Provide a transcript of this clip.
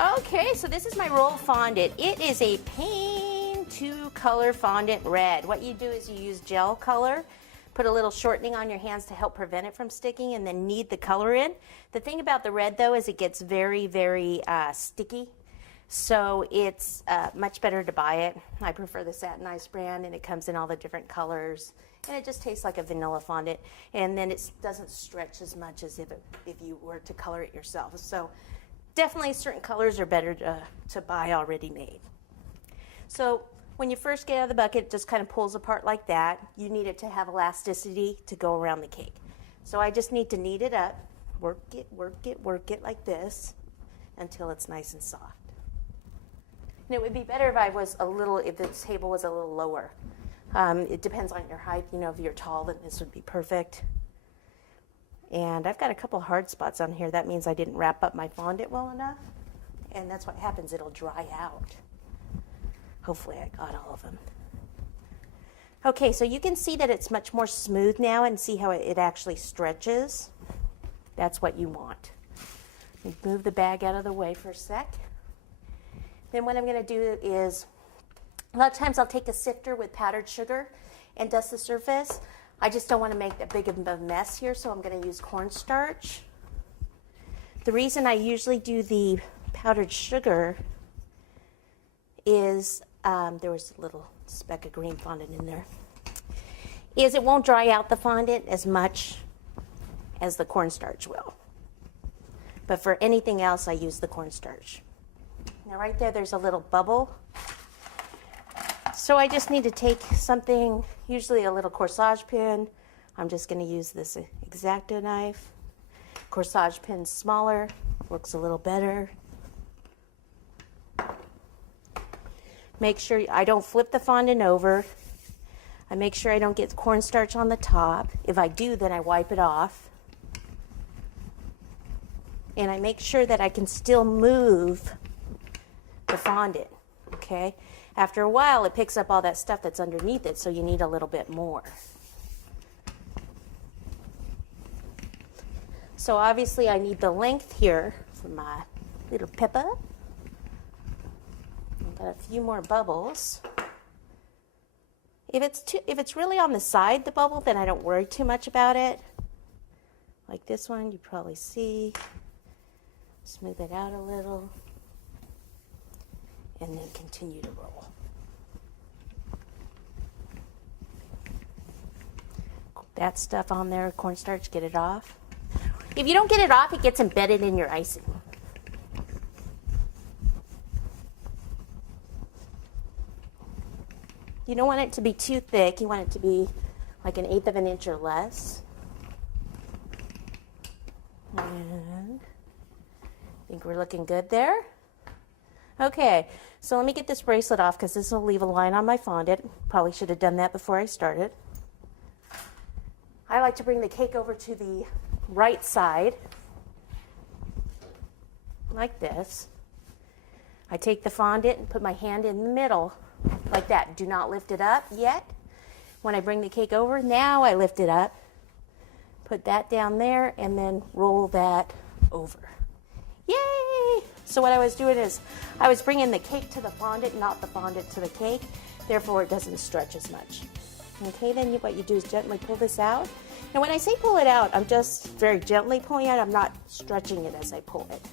Okay, so this is my roll fondant. It is a Paint to Color Fondant Red. What you do is you use gel color, put a little shortening on your hands to help prevent it from sticking, and then knead the color in. The thing about the red, though, is it gets very, very sticky. So it's much better to buy it. I prefer the Satin Ice brand, and it comes in all the different colors. And it just tastes like a vanilla fondant. And then it doesn't stretch as much as if you were to color it yourself. So definitely certain colors are better to buy already made. So when you first get out of the bucket, it just kind of pulls apart like that. You need it to have elasticity to go around the cake. So I just need to knead it up, work it like this until it's nice and soft. And it would be better if the table was a little lower. It depends on your height. You know, if you're tall, then this would be perfect. And I've got a couple hard spots on here. That means I didn't wrap up my fondant well enough. And that's what happens. It'll dry out. Hopefully I got all of them. Okay, so you can see that it's much more smooth now and see how it actually stretches. That's what you want. Move the bag out of the way for a sec. Then what I'm going to do is, a lot of times I'll take a sifter with powdered sugar and dust the surface. I just don't want to make that big of a mess here, so I'm going to use cornstarch. The reason I usually do the powdered sugar is, there was a little speck of green fondant in there, is it won't dry out the fondant as much as the cornstarch will. But for anything else, I use the cornstarch. Now right there's a little bubble. So I just need to take something, usually a little corsage pin. I'm just going to use this X-Acto knife. Corsage pin's smaller, works a little better. Make sure I don't flip the fondant over. I make sure I don't get cornstarch on the top. If I do, then I wipe it off. And I make sure that I can still move the fondant, okay? After a while, it picks up all that stuff that's underneath it, so you need a little bit more. So obviously I need the length here for my little pepper. I've got a few more bubbles. If it's really on the side, the bubble, then I don't worry too much about it. Like this one, you probably see. Smooth it out a little. And then continue to roll. That stuff on there, cornstarch, get it off. If you don't get it off, it gets embedded in your icing. You don't want it to be too thick. You want it to be like 1/8 of an inch or less. And I think we're looking good there. Okay, so let me get this bracelet off because this will leave a line on my fondant. Probably should have done that before I started. I like to bring the cake over to the right side, like this. I take the fondant and put my hand in the middle, like that. Do not lift it up yet. When I bring the cake over, now I lift it up, put that down there, and then roll that over. Yay! So what I was doing is I was bringing the cake to the fondant, not the fondant to the cake. Therefore, it doesn't stretch as much. Okay, then what you do is gently pull this out. And when I say pull it out, I'm just very gently pulling it. I'm not stretching it as I pull it.